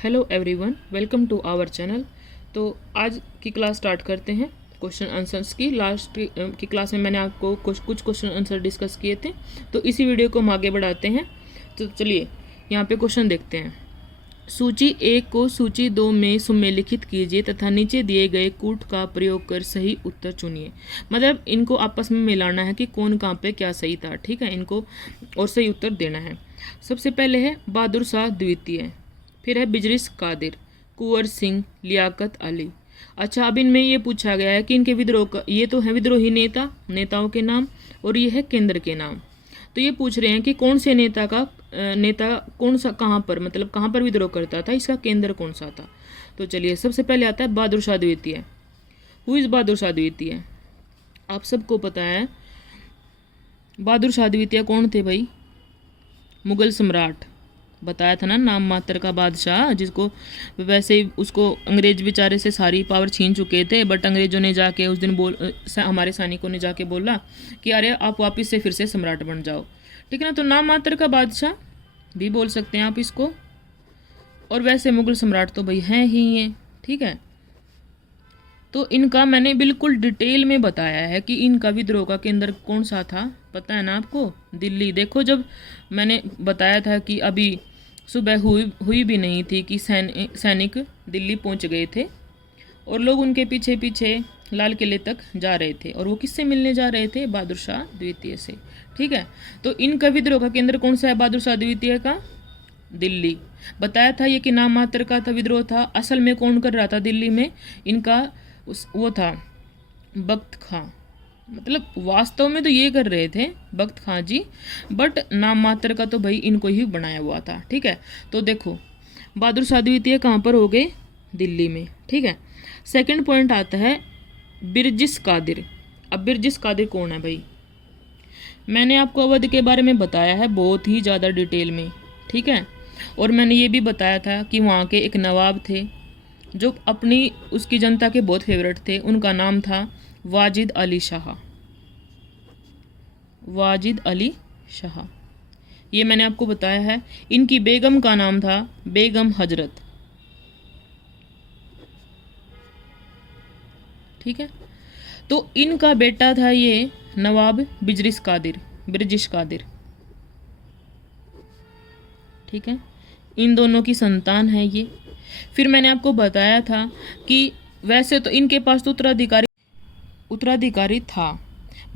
Hello everyone, welcome to our channel. तो आज की क्लास स्टार्ट करते हैं क्वेश्चन आंसर्स की। लास्ट की क्लास में मैंने आपको कुछ क्वेश्चन आंसर डिस्कस किए थे, तो इसी वीडियो को हम आगे बढ़ाते हैं। तो चलिए यहाँ पे क्वेश्चन देखते हैं। सूची 1 को सूची 2 में सुमेलिखित कीजिए तथा नीचे दिए गए कूट का प्रयोग कर सही उत्तर चुनिए। मतलब इनको आपस में मिलाना है कि कौन कहाँ पे क्या सही था, ठीक है, इनको और सही उत्तर देना है। सबसे पहले है बहादुर शाह द्वितीय, फिर है बिजरिस कादिर, कुंवर सिंह, लियाकत अली। अच्छा, अब इनमें ये पूछा गया है कि इनके विद्रोह का, ये तो है विद्रोही नेताओं के नाम और ये है केंद्र के नाम। तो ये पूछ रहे हैं कि कौन से नेता कौन सा कहाँ पर, मतलब कहाँ पर विद्रोह करता था, इसका केंद्र कौन सा था। तो चलिए सबसे पहले आता है बहादुर शाह द्वितीय। हु इज बहादुर शाह द्वितीय? आप सबको पता है बहादुर शाह द्वितीय कौन थे भाई? मुगल सम्राट, बताया था ना, नाम मात्र का बादशाह, जिसको वैसे ही उसको अंग्रेज बेचारे से सारी पावर छीन चुके थे, बट अंग्रेजों ने जाके उस दिन हमारे सैनिकों ने जाके बोला कि अरे आप वापस से फिर से सम्राट बन जाओ, ठीक है ना। तो नाम मात्र का बादशाह भी बोल सकते हैं आप इसको। और वैसे मुगल सम्राट तो भाई हैं ही ये, ठीक है। तो इनका मैंने बिल्कुल डिटेल में बताया है कि इनका विद्रोह का केंद्र कौन सा था, पता है ना आपको? दिल्ली। देखो, जब मैंने बताया था कि अभी सुबह हुई भी नहीं थी कि सैनिक दिल्ली पहुंच गए थे और लोग उनके पीछे पीछे लाल किले तक जा रहे थे, और वो किससे मिलने जा रहे थे? बहादुर शाह द्वितीय से, ठीक है। तो इनका विद्रोह का केंद्र कौन सा है बहादुर शाह द्वितीय का? दिल्ली। बताया था ये कि नाम मात्र का था विद्रोह था। असल में कौन कर रहा था दिल्ली में? इनका वो था बख्त खां, मतलब वास्तव में तो ये कर रहे थे बख्त खां जी, बट नाम मात्र का तो भाई इनको ही बनाया हुआ था, ठीक है। तो देखो बहादुर शाह द्वितीय कहाँ पर हो गए? दिल्ली में, ठीक है। सेकंड पॉइंट आता है बिरजिस कादिर। अब बिरजिस कादिर कौन है भाई? मैंने आपको अवध के बारे में बताया है बहुत ही ज़्यादा डिटेल में, ठीक है। और मैंने ये भी बताया था कि वहाँ के एक नवाब थे जो अपनी उसकी जनता के बहुत फेवरेट थे। उनका नाम था वाजिद अली शाह। वाजिद अली शाह, ये मैंने आपको बताया है। इनकी बेगम का नाम था बेगम हजरत, ठीक है। तो इनका बेटा था ये नवाब बिजरिस कादिर, ठीक है। इन दोनों की संतान है ये। फिर मैंने आपको बताया था कि वैसे तो इनके पास तो उत्तराधिकारी था,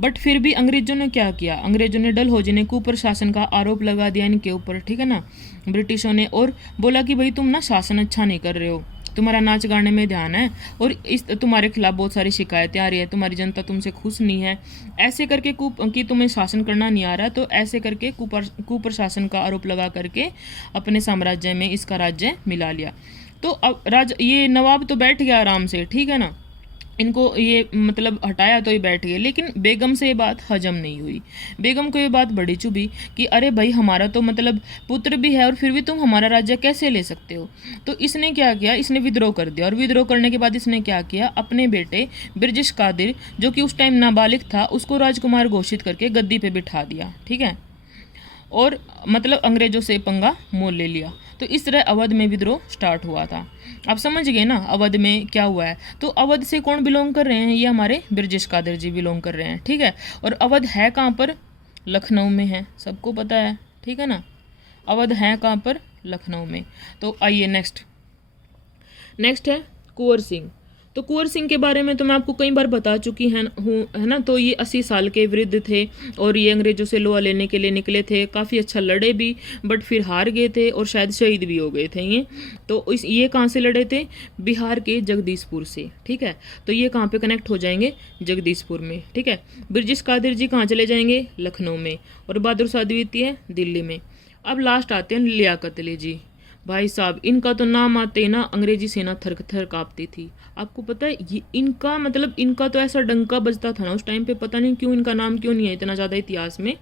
बट फिर भी अंग्रेजों ने क्या किया? अंग्रेजों ने डलहौजी ने कुप्रशासन का आरोप लगा दिया इनके ऊपर, ठीक है ना, ब्रिटिशों ने, और बोला कि भाई तुम ना शासन अच्छा नहीं कर रहे हो, तुम्हारा नाच गाने में ध्यान है और इस तुम्हारे खिलाफ बहुत सारी शिकायतें आ रही है, तुम्हारी जनता तुमसे खुश नहीं है, ऐसे करके कि तुम्हें शासन करना नहीं आ रहा, तो ऐसे करके कुप्रशासन का आरोप लगा करके अपने साम्राज्य में इसका राज्य मिला लिया। तो अब ये नवाब तो बैठ गया आराम से, ठीक है ना, इनको ये मतलब हटाया तो ये बैठ गए, लेकिन बेगम से ये बात हजम नहीं हुई। बेगम को ये बात बड़ी चुभी कि अरे भाई हमारा तो मतलब पुत्र भी है और फिर भी तुम हमारा राज्य कैसे ले सकते हो। तो इसने क्या किया? इसने विद्रोह कर दिया, और विद्रोह करने के बाद इसने क्या किया? अपने बेटे बिरजिस कादिर, जो कि उस टाइम नाबालिग था, उसको राजकुमार घोषित करके गद्दी पे बिठा दिया, ठीक है, और मतलब अंग्रेजों से पंगा मोल ले लिया। तो इस तरह अवध में विद्रोह स्टार्ट हुआ था। आप समझ गए ना अवध में क्या हुआ है। तो अवध से कौन बिलोंग कर रहे हैं? ये हमारे बिरजिस कादिर जी बिलोंग कर रहे हैं, ठीक है। और अवध है कहाँ पर? लखनऊ में है, सबको पता है, ठीक है ना। अवध है कहाँ पर? लखनऊ में। तो आइए नेक्स्ट है कुंवर सिंह। तो कुंवर सिंह के बारे में तो मैं आपको कई बार बता चुकी है ना। तो ये 80 साल के वृद्ध थे और ये अंग्रेजों से लोहा लेने के लिए निकले थे। काफ़ी अच्छा लड़े भी, बट फिर हार गए थे और शायद शहीद भी हो गए थे ये। तो ये कहाँ से लड़े थे? बिहार के जगदीशपुर से, ठीक है। तो ये कहाँ पे कनेक्ट हो जाएंगे? जगदीशपुर में, ठीक है। बिरजिस कादिर जी कहाँ चले जाएंगे? लखनऊ में। और बहादुर शाह द्वितीय दिल्ली में। अब लास्ट आते हैं लियाकत अली जी। भाई साहब, इनका तो नाम आते ही ना अंग्रेजी सेना थर थर काँपती थी। आपको पता है ये इनका मतलब इनका तो ऐसा डंका बजता था ना उस टाइम पे, पता नहीं क्यों इनका नाम क्यों नहीं है इतना ज़्यादा इतिहास में,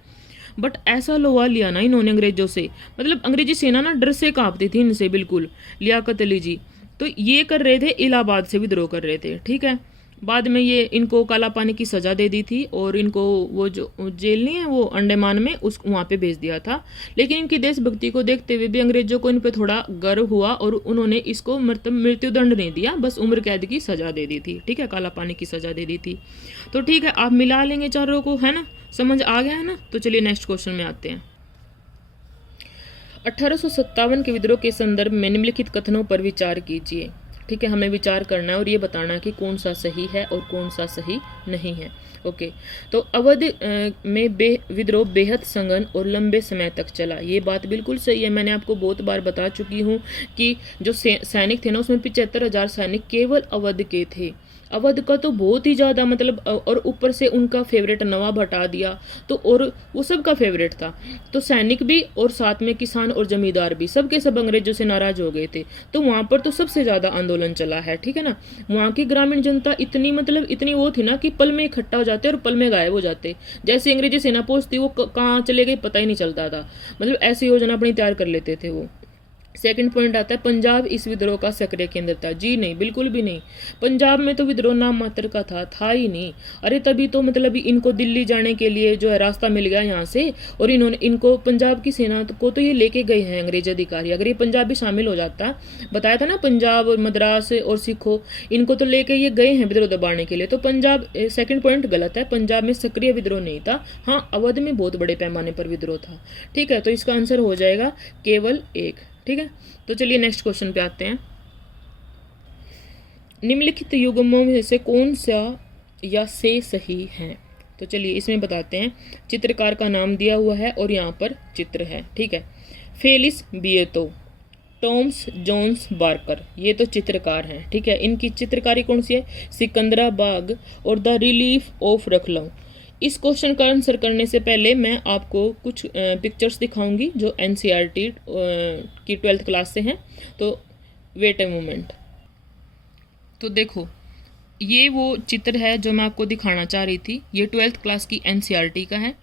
बट ऐसा लोहा लिया ना इन्होंने अंग्रेजों से, मतलब अंग्रेजी सेना ना डर से काँपती थी इनसे बिल्कुल। लियाकत अली जी तो ये कर रहे थे, इलाहाबाद से विद्रोह कर रहे थे, ठीक है। बाद में ये इनको काला पानी की सज़ा दे दी थी और इनको वो जो जेल नहीं है वो अंडमान में उस वहाँ पे भेज दिया था। लेकिन इनकी देशभक्ति को देखते हुए भी अंग्रेजों को इन पे थोड़ा गर्व हुआ और उन्होंने इसको मतलब मृत्युदंड नहीं दिया, बस उम्र कैद की सज़ा दे दी थी। ठीक है, काला पानी की सज़ा दे दी थी। तो ठीक है, आप मिला लेंगे चारों को, है ना, समझ आ गया है ना। तो चलिए नेक्स्ट क्वेश्चन में आते हैं। 1857 के विद्रोह के संदर्भ में निम्नलिखित कथनों पर विचार कीजिए। ठीक है, हमें विचार करना है और ये बताना है कि कौन सा सही है और कौन सा सही नहीं है। ओके, तो अवध में विद्रोह बेहद सघन और लंबे समय तक चला, ये बात बिल्कुल सही है। मैंने आपको बहुत बार बता चुकी हूँ कि जो सैनिक थे ना, उसमें 75,000 सैनिक केवल अवध के थे। अवध का तो बहुत ही ज़्यादा मतलब, और ऊपर से उनका फेवरेट नवाब हटा दिया तो, और वो सबका फेवरेट था, तो सैनिक भी और साथ में किसान और जमींदार भी सब के सब अंग्रेजों से नाराज हो गए थे। तो वहाँ पर तो सबसे ज़्यादा आंदोलन चला है। ठीक है ना, वहाँ की ग्रामीण जनता इतनी मतलब इतनी वो थी ना कि पल में इकट्ठा हो जाते और पल में गायब हो जाते। जैसे अंग्रेजी सेना पहुंचती वो कहाँ चले गए पता ही नहीं चलता था, मतलब ऐसी योजना अपनी तैयार कर लेते थे वो। सेकंड पॉइंट आता है, पंजाब इस विद्रोह का सक्रिय केंद्र था। जी नहीं, बिल्कुल भी नहीं। पंजाब में तो विद्रोह नाम मात्र का था ही नहीं। अरे तभी तो मतलब इनको दिल्ली जाने के लिए जो है रास्ता मिल गया यहाँ से, और इन्होंने इनको पंजाब की सेना को तो ये लेके गए हैं अंग्रेज अधिकारी। अगर ये पंजाब भी शामिल हो जाता, बताया था ना, पंजाब और मद्रास और सिखों, इनको तो लेके ये गए हैं विद्रोह दबाने के लिए। तो पंजाब, सेकंड पॉइंट गलत है, पंजाब में सक्रिय विद्रोह नहीं था। हाँ, अवध में बहुत बड़े पैमाने पर विद्रोह था। ठीक है, तो इसका आंसर हो जाएगा केवल एक। ठीक है, तो चलिए नेक्स्ट क्वेश्चन पे आते हैं। निम्नलिखित युग्मों में से कौन सा या से सही है? तो चलिए इसमें बताते हैं। चित्रकार का नाम दिया हुआ है और यहाँ पर चित्र है। ठीक है, फेलिस बिएतो, टॉम्स जोन्स बार्कर, ये तो चित्रकार हैं। ठीक है, इनकी चित्रकारी कौन सी है? सिकंदराबाग और द रिलीफ ऑफ लखनऊ। इस क्वेश्चन का आंसर करने से पहले मैं आपको कुछ पिक्चर्स दिखाऊंगी जो एनसीईआरटी की 12th क्लास से हैं। तो वेट ए मोमेंट। तो देखो, ये वो चित्र है जो मैं आपको दिखाना चाह रही थी। ये 12th क्लास की एनसीईआरटी का है।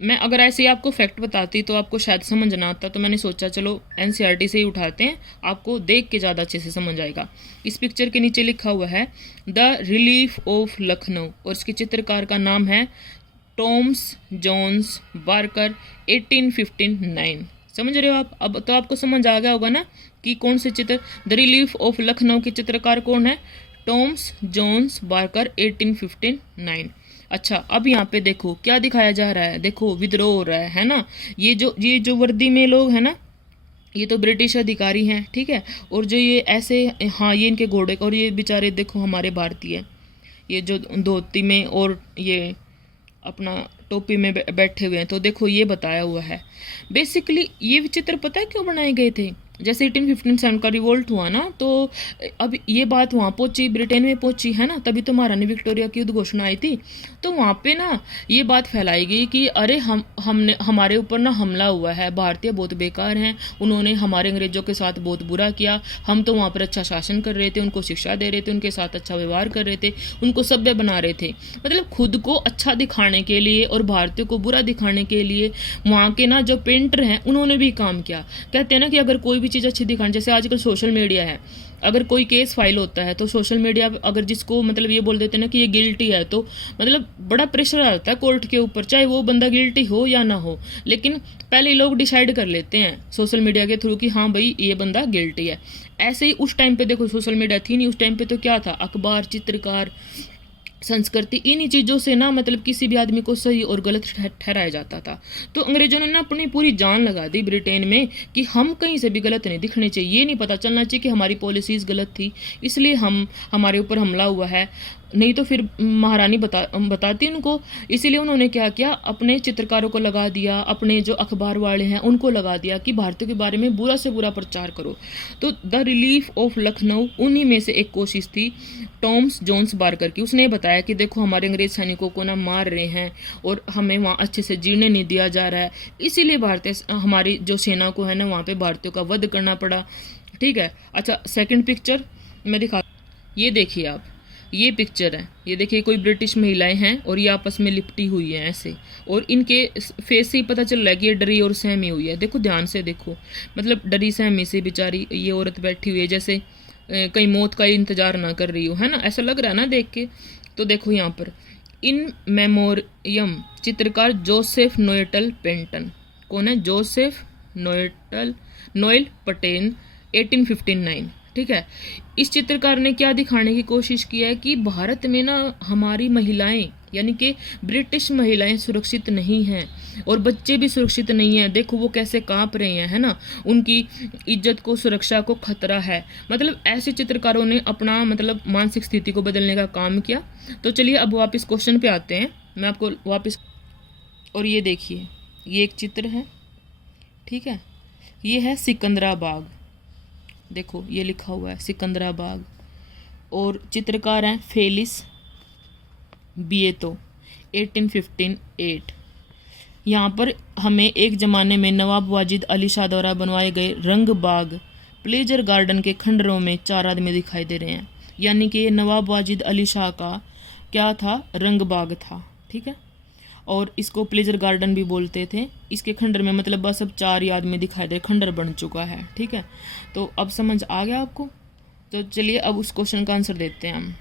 मैं अगर ऐसे ही आपको फैक्ट बताती तो आपको शायद समझ ना आता, तो मैंने सोचा चलो एनसीईआरटी से ही उठाते हैं, आपको देख के ज़्यादा अच्छे से समझ आएगा। इस पिक्चर के नीचे लिखा हुआ है द रिलीफ ऑफ लखनऊ और इसके चित्रकार का नाम है टॉम्स जोन्स बार्कर 1859। समझ रहे हो आप? अब तो आपको समझ आ गया होगा ना कि कौन से चित्र, द रिलीफ ऑफ लखनऊ के चित्रकार कौन है? Thomas Jones Barker 1859। अच्छा, अब यहाँ पे देखो क्या दिखाया जा रहा है। देखो विद्रोह हो रहा है ना। ये जो वर्दी में लोग हैं ना, ये तो ब्रिटिश अधिकारी हैं। ठीक है, और जो ये ऐसे, हाँ, ये इनके घोड़े, और ये बेचारे देखो हमारे भारतीय, ये जो धोती में और ये अपना टोपी में बैठे हुए हैं। तो देखो ये बताया हुआ है। बेसिकली ये चित्र पता है क्यों बनाए गए थे? जैसे 1857 का रिवोल्ट हुआ ना, तो अब ये बात वहाँ पहुँची, ब्रिटेन में पहुँची है ना, तभी तो महारानी विक्टोरिया की उद्घोषणा आई थी। तो वहाँ पे ना ये बात फैलाई गई कि अरे हमने हमारे ऊपर ना हमला हुआ है, भारतीय बहुत बेकार हैं, उन्होंने हमारे अंग्रेजों के साथ बहुत बुरा किया। हम तो वहाँ पर अच्छा शासन कर रहे थे, उनको शिक्षा दे रहे थे, उनके साथ अच्छा व्यवहार कर रहे थे, उनको सभ्य बना रहे थे। मतलब खुद को अच्छा दिखाने के लिए और भारतीयों को बुरा दिखाने के लिए वहाँ के ना जो पेंटर हैं उन्होंने भी काम किया। कहते हैं ना कि अगर कोई भी चीज़ अच्छी दिखानी, जैसे आजकल सोशल मीडिया है, अगर कोई केस फाइल होता है तो सोशल मीडिया अगर जिसको मतलब ये बोल देते हैं ना कि ये गिल्टी है, तो मतलब बड़ा प्रेशर आता है कोर्ट के ऊपर, चाहे वो बंदा गिल्टी हो या ना हो। लेकिन पहले लोग डिसाइड कर लेते हैं सोशल मीडिया के थ्रू कि हाँ भाई ये बंदा गिल्टी है। ऐसे ही उस टाइम पे देखो सोशल मीडिया थी नहीं, उस टाइम पे तो क्या था, अखबार, चित्रकार, संस्कृति, इन्हीं चीज़ों से ना मतलब किसी भी आदमी को सही और गलत ठहराया जाता था। तो अंग्रेजों ने ना अपनी पूरी जान लगा दी ब्रिटेन में कि हम कहीं से भी गलत नहीं दिखने चाहिए, ये नहीं पता चलना चाहिए कि हमारी पॉलिसीज़ गलत थी, इसलिए हमारे ऊपर हमला हुआ है, नहीं तो फिर महारानी बताती उनको। इसीलिए उन्होंने क्या किया, अपने चित्रकारों को लगा दिया, अपने जो अखबार वाले हैं उनको लगा दिया कि भारतीयों के बारे में बुरा से बुरा प्रचार करो। तो द रिलीफ ऑफ लखनऊ उन्हीं में से एक कोशिश थी टॉम्स जोन्स बार्कर की। उसने बताया कि देखो हमारे अंग्रेज सैनिकों को ना मार रहे हैं और हमें वहाँ अच्छे से जीने नहीं दिया जा रहा है, इसीलिए भारतीय हमारी जो सेना को है ना वहाँ पे भारतीयों का वध करना पड़ा। ठीक है, अच्छा सेकंड पिक्चर मैं दिखा, ये देखिए आप, ये पिक्चर है, ये देखिए कोई ब्रिटिश महिलाएं हैं और ये आपस में लिपटी हुई हैं ऐसे, और इनके फेस से ही पता चल रहा है कि ये डरी और सहमी हुई है। देखो ध्यान से देखो, मतलब डरी सहमी से बेचारी ये औरत बैठी हुई है, जैसे कहीं मौत का इंतजार ना कर रही हो, है ना, ऐसा लग रहा है ना देख के। तो देखो यहाँ पर इन मेमोरियम चित्रकार जोसेफ नोएटल पेंटन। कौन है? Joseph Noel Paton 1859। ठीक है। इस चित्रकार ने क्या दिखाने की कोशिश की है कि भारत में ना हमारी महिलाएं यानी कि ब्रिटिश महिलाएं सुरक्षित नहीं हैं और बच्चे भी सुरक्षित नहीं हैं। देखो वो कैसे कांप रहे हैं, है ना, उनकी इज्जत को, सुरक्षा को खतरा है। मतलब ऐसे चित्रकारों ने अपना मतलब मानसिक स्थिति को बदलने का काम किया। तो चलिए अब वापस क्वेश्चन पे आते हैं, मैं आपको वापस। और ये देखिए, ये एक चित्र है, ठीक है, ये है सिकंदराबाग। देखो ये लिखा हुआ है सिकंदराबाग और चित्रकार हैं फेलिस बिएतो 1858। यहाँ पर हमें एक ज़माने में नवाब वाजिद अली शाह द्वारा बनवाए गए रंग बाग प्लेजर गार्डन के खंडरों में 4 आदमी दिखाई दे रहे हैं। यानी कि नवाब वाजिद अली शाह का क्या था? रंग बाग था। ठीक है। और इसको प्लेजर गार्डन भी बोलते थे। इसके खंडर में मतलब बस अब 4 ही आदमी दिखाई दे, खंडर बन चुका है। ठीक है। तो अब समझ आ गया आपको? तो चलिए अब उस क्वेश्चन का आंसर देते हैं हम।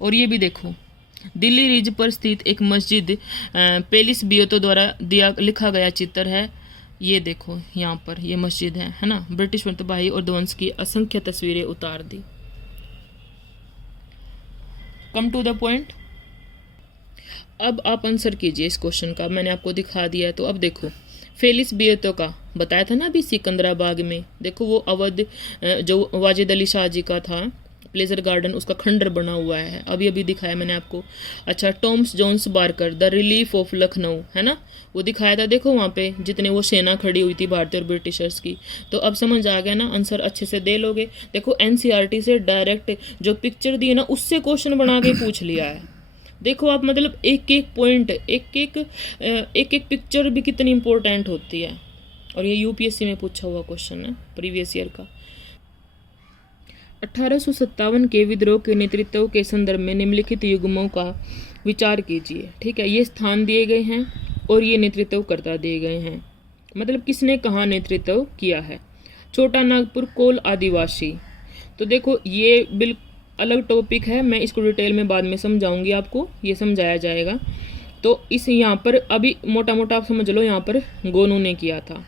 और ये भी देखो, दिल्ली रिज पर स्थित एक मस्जिद पेलिस बियोतो द्वारा लिखा गया चित्र है। ये देखो यहाँ पर ये मस्जिद है ना। ब्रिटिश मतबाही और ध्वंस की असंख्य तस्वीरें उतार दी। Come to the point. अब आप आंसर कीजिए इस क्वेश्चन का, मैंने आपको दिखा दिया है। तो अब देखो फेलिस बियोतो का बताया था ना अभी सिकंदराबाग में। देखो वो अवध जो वाजिद अली शाह जी का था प्लेजर गार्डन, उसका खंडर बना हुआ है, अभी अभी दिखाया मैंने आपको। अच्छा, Thomas Jones Barker the relief of Lucknow, है ना, वो दिखाया था। देखो वहाँ पे जितने वो सेना खड़ी हुई थी भारतीय और ब्रिटिशर्स की। तो अब समझ आ गया ना, आंसर अच्छे से दे लोगे। देखो एनसीईआरटी से डायरेक्ट जो पिक्चर दी है ना उससे क्वेश्चन बना के पूछ लिया है। देखो आप मतलब एक एक पॉइंट, एक एक पिक्चर भी कितनी इंपॉर्टेंट होती है। और ये यूपीएससी में पूछा हुआ क्वेश्चन है प्रीवियस ईयर का। 1857 के विद्रोह के नेतृत्व के संदर्भ में निम्नलिखित युग्मों का विचार कीजिए। ठीक है। ये स्थान दिए गए हैं और ये नेतृत्वकर्ता दिए गए हैं। मतलब किसने कहाँ नेतृत्व किया है। छोटा नागपुर कोल आदिवासी। तो देखो ये बिल्कुल अलग टॉपिक है, मैं इसको डिटेल में बाद में समझाऊंगी आपको, ये समझाया जाएगा। तो इस यहाँ पर अभी मोटा मोटा आप समझ लो, यहाँ पर गोनू ने किया था।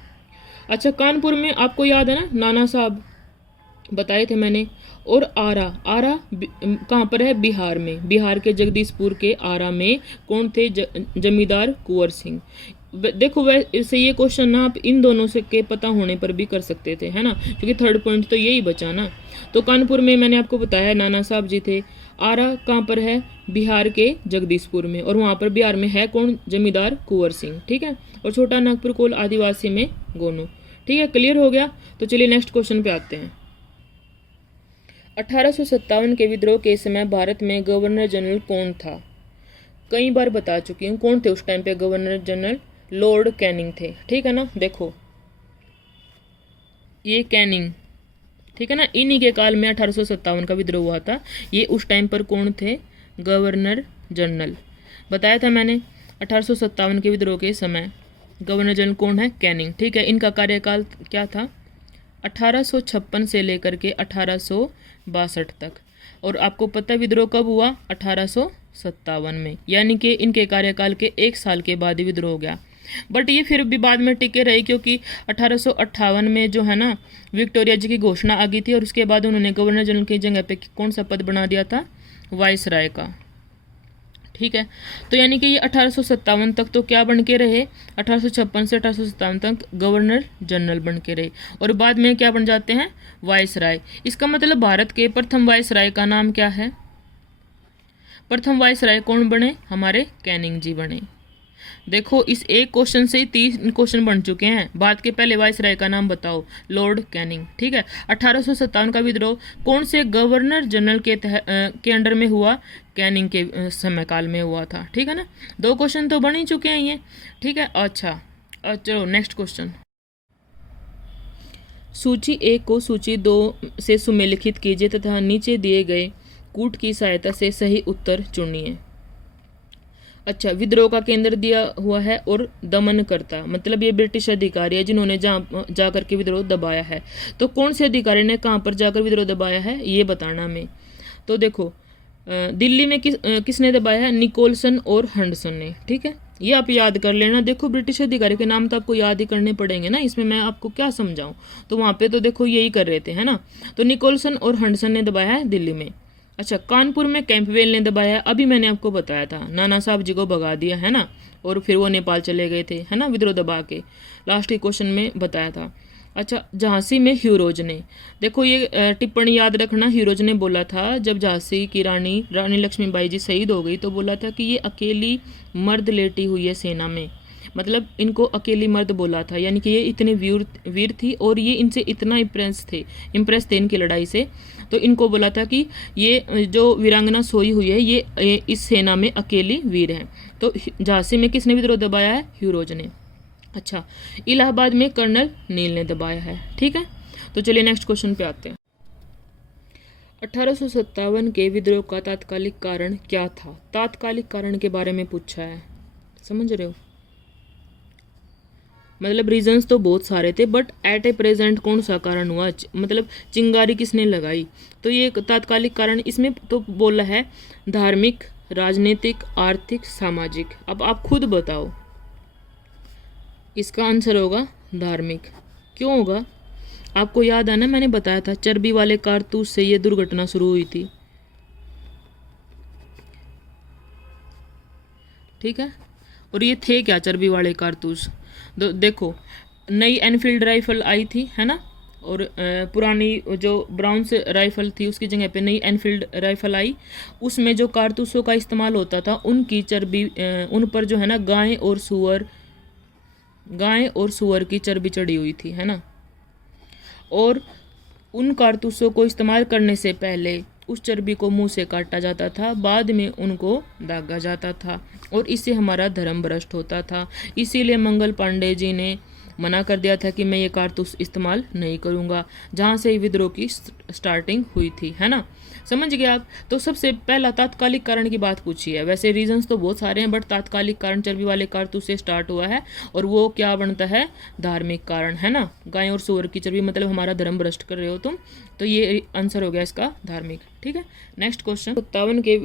अच्छा, कानपुर में आपको याद है ना नाना साहब बताए थे मैंने। और आरा कहाँ पर है? बिहार में। बिहार के जगदीशपुर के आरा में कौन थे? जमींदार कुंवर सिंह। देखो वैसे ये क्वेश्चन ना आप इन दोनों से के पता होने पर भी कर सकते थे, है ना, क्योंकि थर्ड पॉइंट तो यही बचा ना। तो कानपुर में मैंने आपको बताया नाना साहब जी थे। आरा कहाँ पर है? बिहार के जगदीशपुर में। और वहाँ पर बिहार में है कौन? जमींदार कुंवर सिंह। ठीक है। और छोटा नागपुर कोल आदिवासी में गोनू। ठीक है, क्लियर हो गया। तो चलिए नेक्स्ट क्वेश्चन पे आते हैं। 1857 के विद्रोह के समय भारत में गवर्नर जनरल कौन था? कई बार बता चुकी हूँ कौन थे उस टाइम पे गवर्नर जनरल। लॉर्ड कैनिंग थे। ठीक है ना। देखो ये कैनिंग, ठीक है ना, इन्हीं के काल में 1857 का विद्रोह हुआ था। ये उस टाइम पर कौन थे? Governor general. बताया था मैंने 1857 के विद्रोह के समय गवर्नर जनरल कौन है? कैनिंग। ठीक है। इनका कार्यकाल क्या था? 1856 से लेकर के 1862 तक। और आपको पता है विद्रोह कब हुआ? 1857 में। यानी कि इनके कार्यकाल के 1 साल के बाद ही विद्रोह हो गया। बट ये फिर भी बाद में टिके रहे, क्योंकि 1858 में जो है ना विक्टोरिया जी की घोषणा आ गई थी। और उसके बाद उन्होंने गवर्नर जनरल की जगह पे कौन सा पद बना दिया था? वाइसराय का। ठीक है। तो यानी कि ये 1857 तक तो क्या बन के रहे? 1856 से 1857 तक गवर्नर जनरल बन के रहे। और बाद में क्या बन जाते हैं? वाइसराय। इसका मतलब भारत के प्रथम वाइसराय का नाम क्या है? प्रथम वाइसराय कौन बने? हमारे कैनिंग जी बने। देखो इस एक क्वेश्चन से ही 3 क्वेश्चन बन चुके हैं। बाद के पहले वाइसराय का नाम बताओ। Lord Canning. ठीक है। 1857 का विद्रोह कौन से गवर्नर जनरल के अंडर में हुआ? कैनिंग के समय काल में हुआ था। ठीक है ना। 2 क्वेश्चन तो बन ही चुके हैं ये। ठीक है। अच्छा चलो नेक्स्ट क्वेश्चन। सूची 1 को सूची 2 से सुमेलिखित कीजिए तथा नीचे दिए गए कूट की सहायता से सही उत्तर चुनिए। अच्छा, विद्रोह का केंद्र दिया हुआ है और दमन करता, मतलब ये ब्रिटिश अधिकारी है जिन्होंने जहाँ जा करके विद्रोह दबाया है। तो कौन से अधिकारी ने कहाँ पर जाकर विद्रोह दबाया है ये बताना हमें। तो देखो दिल्ली में किसने दबाया है, निकोलसन और हंडसन ने। ठीक है, ये आप याद कर लेना। देखो ब्रिटिश अधिकारी के नाम तो आपको याद ही करने पड़ेंगे ना, इसमें मैं आपको क्या समझाऊं। तो वहाँ पे तो देखो यही कर रहे थे, है ना। तो निकोलसन और हंडसन ने दबाया है दिल्ली में। अच्छा, कानपुर में कैंपबेल ने दबाया, अभी मैंने आपको बताया था, नाना साहब जी को भगा दिया, है ना, और फिर वो नेपाल चले गए थे, है ना, विद्रोह दबा के। लास्ट के क्वेश्चन में बताया था। अच्छा, झांसी में ह्यूरोज ने, देखो ये टिप्पणी याद रखना, ह्यूरोज ने बोला था जब झांसी की रानी लक्ष्मीबाई जी शहीद हो गई तो बोला था कि ये अकेली मर्द लेटी हुई है सेना में, मतलब इनको अकेली मर्द बोला था, यानी कि ये इतने वीर थी और ये इनसे इतना इम्प्रेस थे इनकी लड़ाई से, तो इनको बोला था कि ये जो वीरांगना सोई हुई है ये इस सेना में अकेली वीर है। तो झांसी में किसने विद्रोह दबाया है, ह्यूरोज ने। अच्छा, इलाहाबाद में कर्नल नील ने दबाया है। ठीक है, तो चलिए नेक्स्ट क्वेश्चन पे आते हैं। 1857 के विद्रोह का तात्कालिक कारण क्या था, तात्कालिक कारण के बारे में पूछा है, समझ रहे हो। मतलब रीजंस तो बहुत सारे थे, बट एट ए प्रेजेंट कौन सा कारण हुआ, मतलब चिंगारी किसने लगाई। तो ये तात्कालिक कारण इसमें तो बोला है धार्मिक, राजनीतिक, आर्थिक, सामाजिक। अब आप खुद बताओ, इसका आंसर होगा धार्मिक। क्यों होगा, आपको याद है ना, मैंने बताया था चर्बी वाले कारतूस से ये दुर्घटना शुरू हुई थी। ठीक है, और ये थे क्या चर्बी वाले कारतूस, देखो नई एनफील्ड राइफल आई थी, है ना, और पुरानी जो ब्राउन्स राइफल थी उसकी जगह पे नई एनफील्ड राइफल आई। उसमें जो कारतूसों का इस्तेमाल होता था उनकी चर्बी, उन पर जो है ना गाय और सुअर की चर्बी चढ़ी हुई थी, है ना। और उन कारतूसों को इस्तेमाल करने से पहले उस चर्बी को मुंह से काटा जाता था, बाद में उनको दागा जाता था, और इससे हमारा धर्म भ्रष्ट होता था। इसीलिए मंगल पांडे जी ने मना कर दिया था कि मैं ये कारतूस इस्तेमाल नहीं करूँगा, जहाँ से विद्रोह की स्टार्टिंग हुई थी, है ना। समझ गए आप। तो सबसे पहला तात्कालिक कारण की बात पूछी है, वैसे रीजंस तो बहुत सारे हैं, बट तात्कालिक कारण चर्बी वाले कारतूस से स्टार्ट हुआ है, और वो क्या बनता है, धार्मिक कारण, है ना। गाय और सूअर की चर्बी, मतलब हमारा धर्म भ्रष्ट कर रहे हो तुम, तो ये आंसर हो गया इसका धार्मिक। ठीक है, नेक्स्ट क्वेश्चन। 1857 के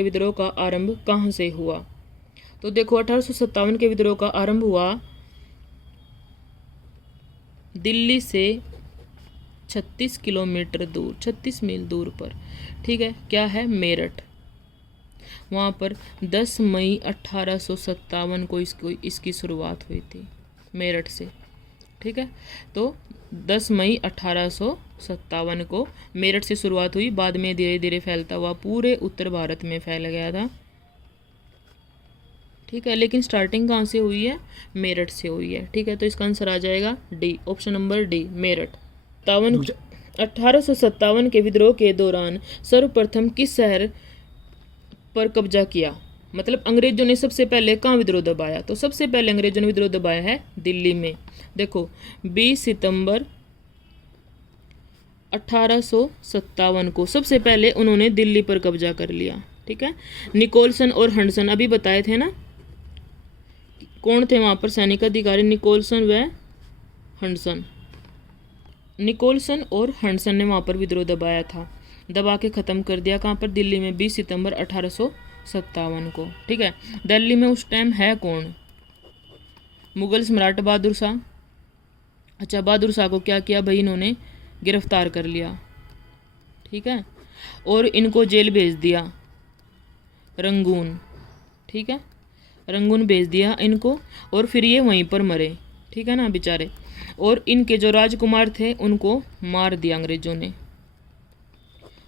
विद्रोह का आरंभ कहाँ से हुआ। तो देखो 1857 के विद्रोह का आरंभ हुआ दिल्ली से 36 किलोमीटर दूर, 36 मील दूर पर। ठीक है, क्या है, मेरठ। वहाँ पर 10 मई 1857 को इसकी शुरुआत हुई थी मेरठ से। ठीक है, तो 10 मई 1857 को मेरठ से शुरुआत हुई, बाद में धीरे धीरे फैलता हुआ पूरे उत्तर भारत में फैल गया था। ठीक है, लेकिन स्टार्टिंग कहाँ से हुई है, मेरठ से हुई है। ठीक है, तो इसका आंसर आ जाएगा D, option number D, Meerut. 1857 के विद्रोह के दौरान सर्वप्रथम किस शहर पर कब्जा किया, मतलब अंग्रेजों ने सबसे पहले कहाँ विद्रोह दबाया। तो सबसे पहले अंग्रेजों ने विद्रोह दबाया है दिल्ली में। देखो 20 सितंबर 1857 को सबसे पहले उन्होंने दिल्ली पर कब्जा कर लिया। ठीक है, निकोलसन और हंडसन अभी बताए थे ना, कौन थे वहाँ पर सैनिक अधिकारी, निकोलसन व हंडसन। निकोलसन और हंडसन ने वहाँ पर विद्रोह दबाया था, दबा के ख़त्म कर दिया। कहाँ पर, दिल्ली में 20 सितंबर 1857 को। ठीक है, दिल्ली में उस टाइम है कौन, मुगल सम्राट बहादुर शाह। अच्छा, बहादुर शाह को क्या किया भाई, इन्होंने गिरफ्तार कर लिया। ठीक है, और इनको जेल भेज दिया, रंगून। ठीक है, रंगून भेज दिया इनको, और फिर ये वहीं पर मरे। ठीक है ना बेचारे। और इनके जो राजकुमार थे उनको मार दिया अंग्रेजों ने,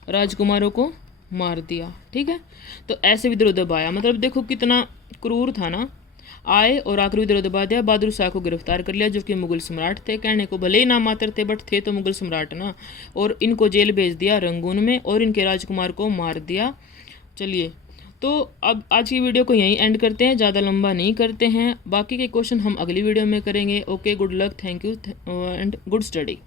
राजकुमारों को मार दिया। ठीक है, तो ऐसे विद्रोह दबाया, मतलब देखो कितना क्रूर था ना। आए और आखिरी विद्रोह दबा दिया, बहादुर शाह को गिरफ्तार कर लिया जो कि मुगल सम्राट थे, कहने को भले ही नाम मात्र थे बट थे तो मुगल सम्राट ना। और इनको जेल भेज दिया रंगून में, और इनके राजकुमार को मार दिया। चलिए, तो अब आज की वीडियो को यहीं एंड करते हैं, ज़्यादा लंबा नहीं करते हैं। बाकी के क्वेश्चन हम अगली वीडियो में करेंगे। Okay, good luck, thank you and good study.